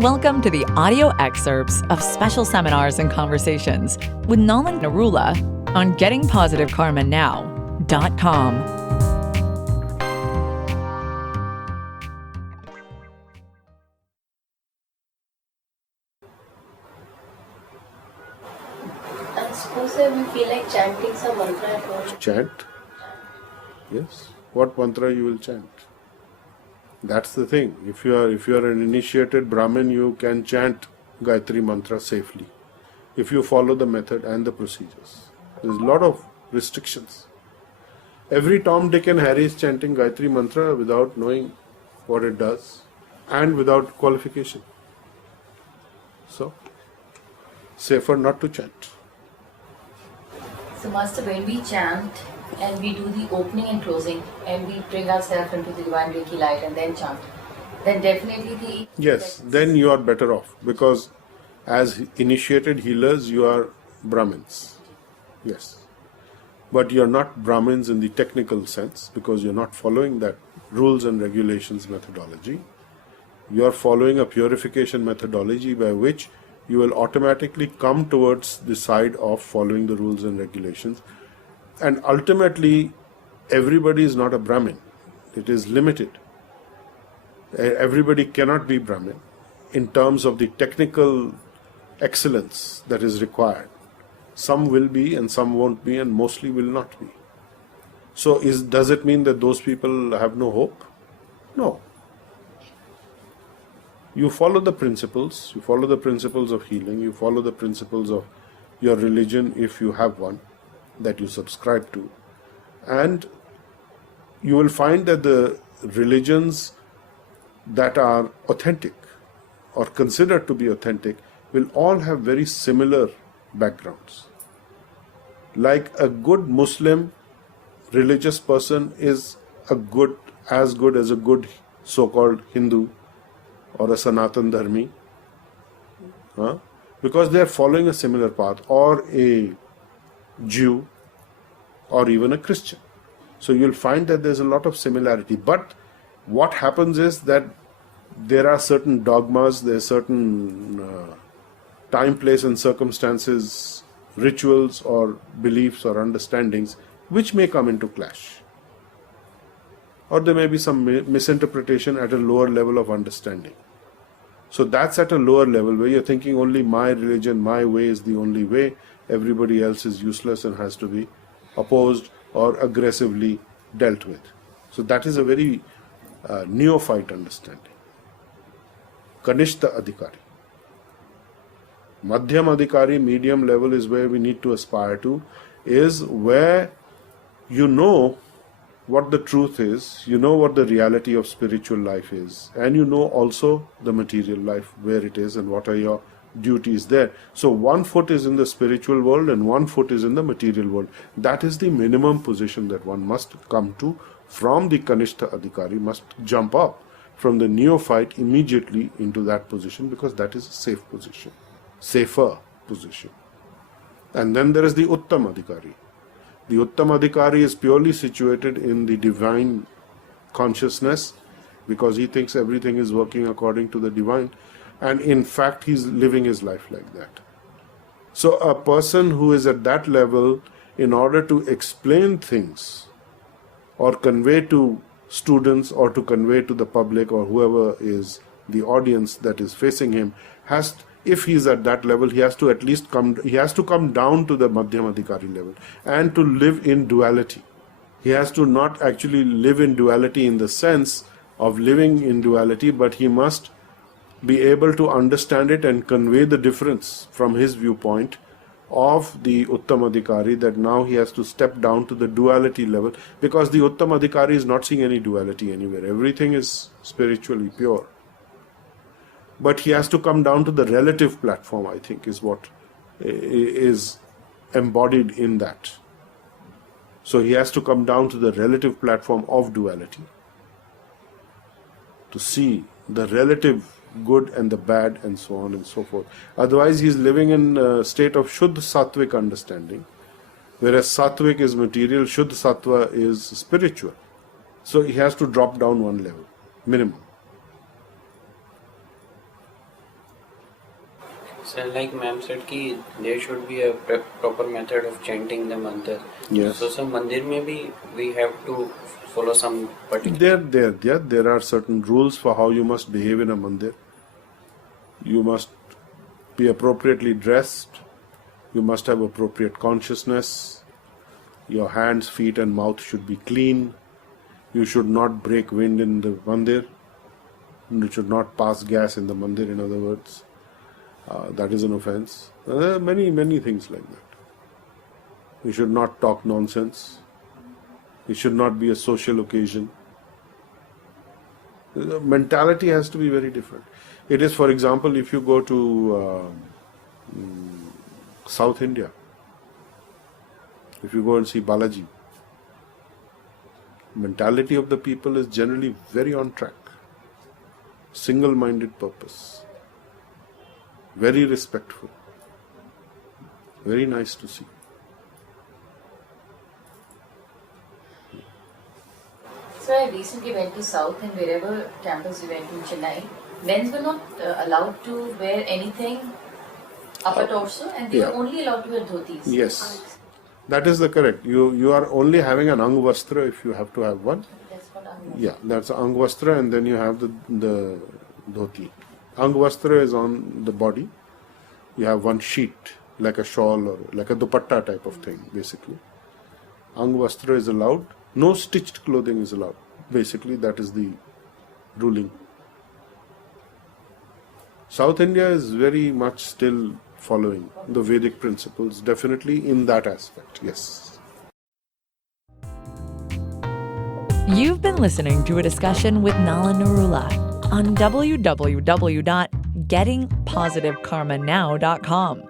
Welcome to the audio excerpts of special seminars and conversations with Nolan Narula on gettingpositivekarmanow.com. I suppose that we feel like chanting some mantra at home. Chant? Yes. What mantra you will chant? That's the thing. If you are an initiated Brahmin, you can chant Gayatri mantra safely. If you follow the method and the procedures. There's a lot of restrictions. Every Tom, Dick and Harry is chanting Gayatri mantra without knowing what it does and without qualification. So, safer not to chant. So, Master, when we chant and we do the opening and closing and we bring ourselves into the divine Reiki light and then chant, then definitely the... Yes, then you are better off because as initiated healers, you are Brahmins. Yes. But you are not Brahmins in the technical sense because you are not following that rules and regulations methodology. You are following a purification methodology by which you will automatically come towards the side of following the rules and regulations. And ultimately, everybody is not a Brahmin. It is limited. Everybody cannot be Brahmin in terms of the technical excellence that is required. Some will be and some won't be and mostly will not be. So does it mean that those people have no hope? No. You follow the principles of healing, you follow the principles of your religion if you have one that you subscribe to, and you will find that the religions that are authentic or considered to be authentic will all have very similar backgrounds. Like a good Muslim religious person is as good as a good so-called Hindu or a Sanatan Dharmi, because they are following a similar path, or a Jew, or even a Christian. So you'll find that there's a lot of similarity. But what happens is that there are certain dogmas, there are certain time, place and circumstances, rituals or beliefs or understandings which may come into clash. Or there may be some misinterpretation at a lower level of understanding. So that's at a lower level where you're thinking only my religion, my way is the only way. Everybody else is useless and has to be opposed or aggressively dealt with. So that is a very neophyte understanding. Kanishta Adhikari. Madhyam Adhikari, medium level, is where we need to aspire to, is where you know what the truth is, you know what the reality of spiritual life is, and you know also the material life, where it is and what are your duties there. So one foot is in the spiritual world and one foot is in the material world. That is the minimum position that one must come to from the Kanishta Adhikari, must jump up from the neophyte immediately into that position because that is a safe position, safer position. And then there is the Uttam Adhikari. The Uttam Adhikari is purely situated in the divine consciousness because he thinks everything is working according to the divine, and in fact he's living his life like that. So a person who is at that level, in order to explain things or convey to students or to convey to the public or whoever is the audience that is facing him, if he is at that level, he has to come down to the Madhyam Adhikari level and to live in duality. He has to not actually live in duality in the sense of living in duality, but he must be able to understand it and convey the difference from his viewpoint of the Uttam Adhikari, that now he has to step down to the duality level because the Uttam Adhikari is not seeing any duality anywhere. Everything is spiritually pure. But he has to come down to the relative platform, I think, is what is embodied in that. So he has to come down to the relative platform of duality to see the relative good and the bad and so on and so forth. Otherwise, he is living in a state of Shuddha Sattvic understanding, whereas Sattvic is material, Shuddha Sattva is spiritual. So he has to drop down one level, minimum. So like ma'am said कि there should be a proper method of chanting the mantra. Yes. So some mandir में भी we have to follow some particular. There are certain rules for how you must behave in a mandir. You must be appropriately dressed. You must have appropriate consciousness. Your hands, feet, and mouth should be clean. You should not break wind in the mandir. You should not pass gas in the mandir, in other words. That is an offense. There are many things like that. You should not talk nonsense. It should not be a social occasion. The mentality has to be very different. It is, for example, if you go to South India, if you go and see Balaji, mentality of the people is generally very on track. Single-minded purpose. Very respectful. Very nice to see. So I recently went to South, and wherever temples we went to in Chennai, men's were not allowed to wear anything upper torso, and they were only allowed to wear dhotis. Yes. That is the correct. You are only having an Angvastra if you have to have one. That's what I'm Yeah, that's Angvastra, and then you have the dhoti. Angvastra is on the body. You have one sheet, like a shawl or like a dupatta type of thing, basically. Angvastra is allowed. No stitched clothing is allowed. Basically, that is the ruling. South India is very much still following the Vedic principles, definitely in that aspect, yes. You've been listening to a discussion with Nala Narula on www.gettingpositivekarmanow.com.